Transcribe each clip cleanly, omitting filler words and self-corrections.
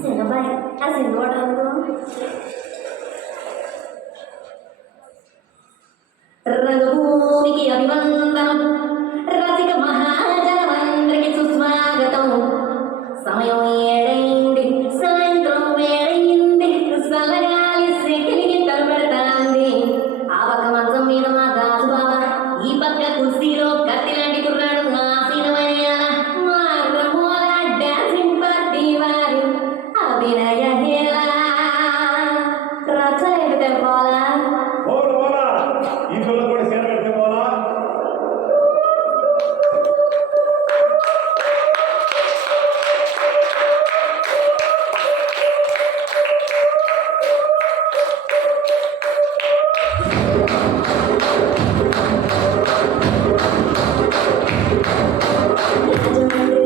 Sinabay, sinuwad ako. రంగభూమికి అభివందనం రసిక మహాజనమందరికి సుస్వాగతం. సమయం ఏడైంది, సాయంత్రం వేడైంది, చల్లగాలి సెకిలికి తలపెడతాంది. ఆ పక్క మంచం మీద మా దాసు బాబా, ఈ పక్క కుర్సీలో కత్తిలాంటి కుర్రాడు ఆసీనమైన మార్రమూల డాన్సింగ్ పార్టీ వారు అభినయ హేళ రచయితే పోలా ఈ పిల్ల కూడా సేన కడితే పోలా.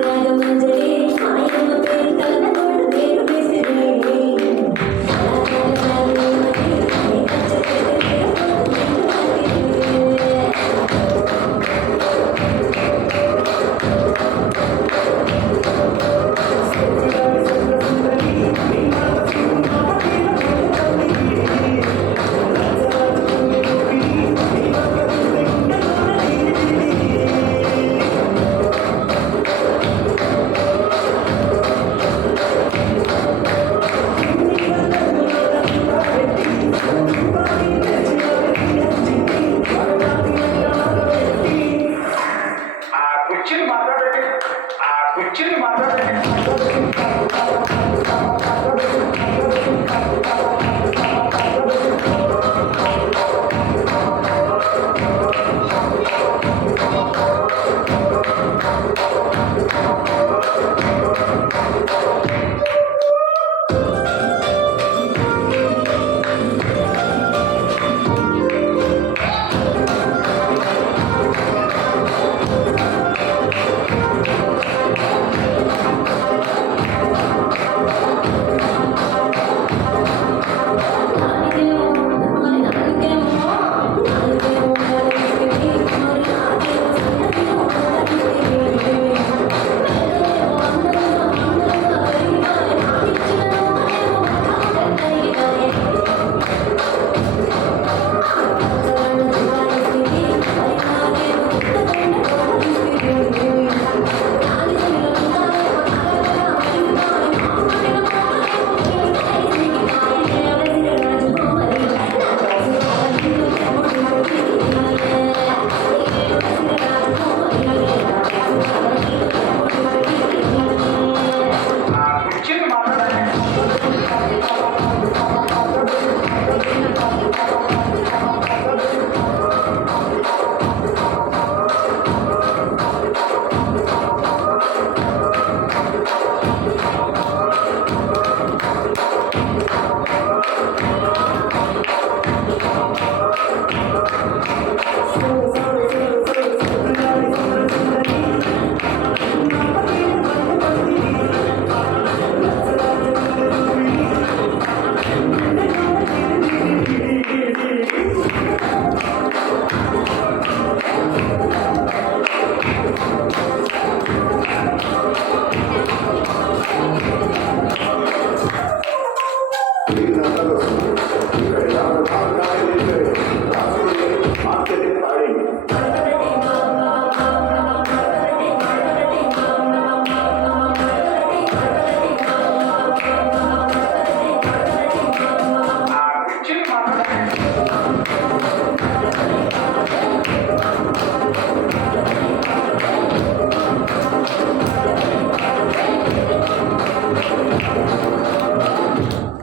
రాజమండ్రి ఆయమ్మ పేరు కలనగోడు పేరు వేసిరి ఆ కుర్చీని మాట్లాడండి.